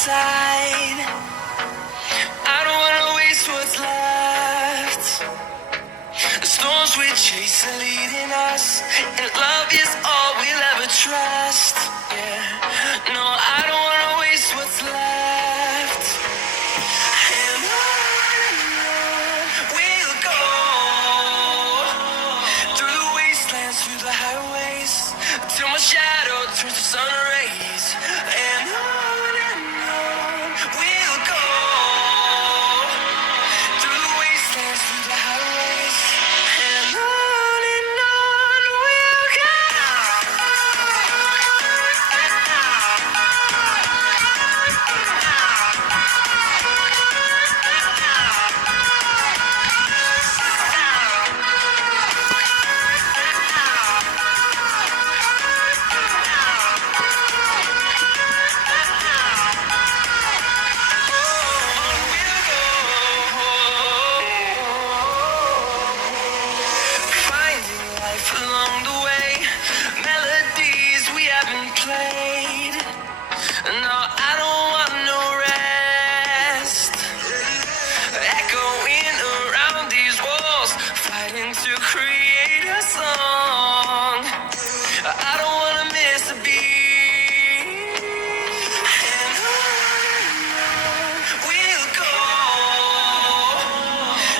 side. I don't wanna waste what's left. The storms we chase are leading us, and love is all we'll ever trust. Yeah, no, I don't wanna waste what's left. And on we'll go, through the wastelands, through the highways, till my shadow turns to sun rays. And on we'll go, through the wastelands, through the highways, and on we'll go. Finding life along the way, melodies we haven't played. No, I don't want no rest. Echoing around these walls, fighting to create a song. I don't wanna miss a beat. And on we'll go,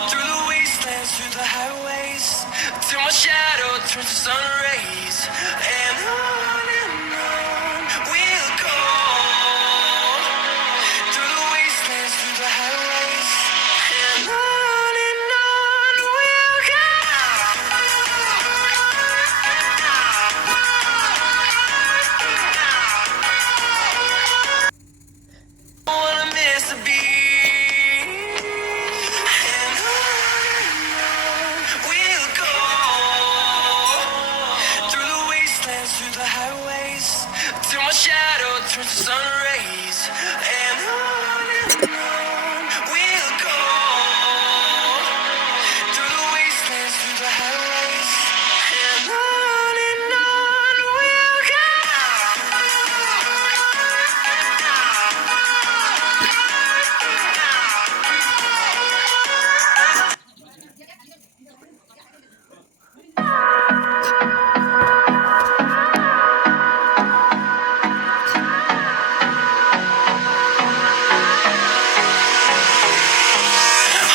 through the wastelands, through the highways, till my shadow turns to sun rays. And on we'll go, through the wastelands, through the highways, and on we'll go. Don't wanna miss a beat. And on we'll go, through the wastelands, through the highways, till my shadow turns to sun rays. And on we'll go, through the wastelands, through the highways, and on we'll go.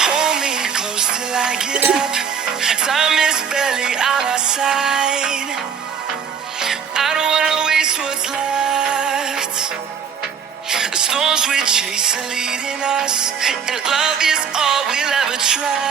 Hold me close till I get up. Time is barely on our side. I don't wanna waste what's left. The storms we chase are leading us, and love is all we'll ever try.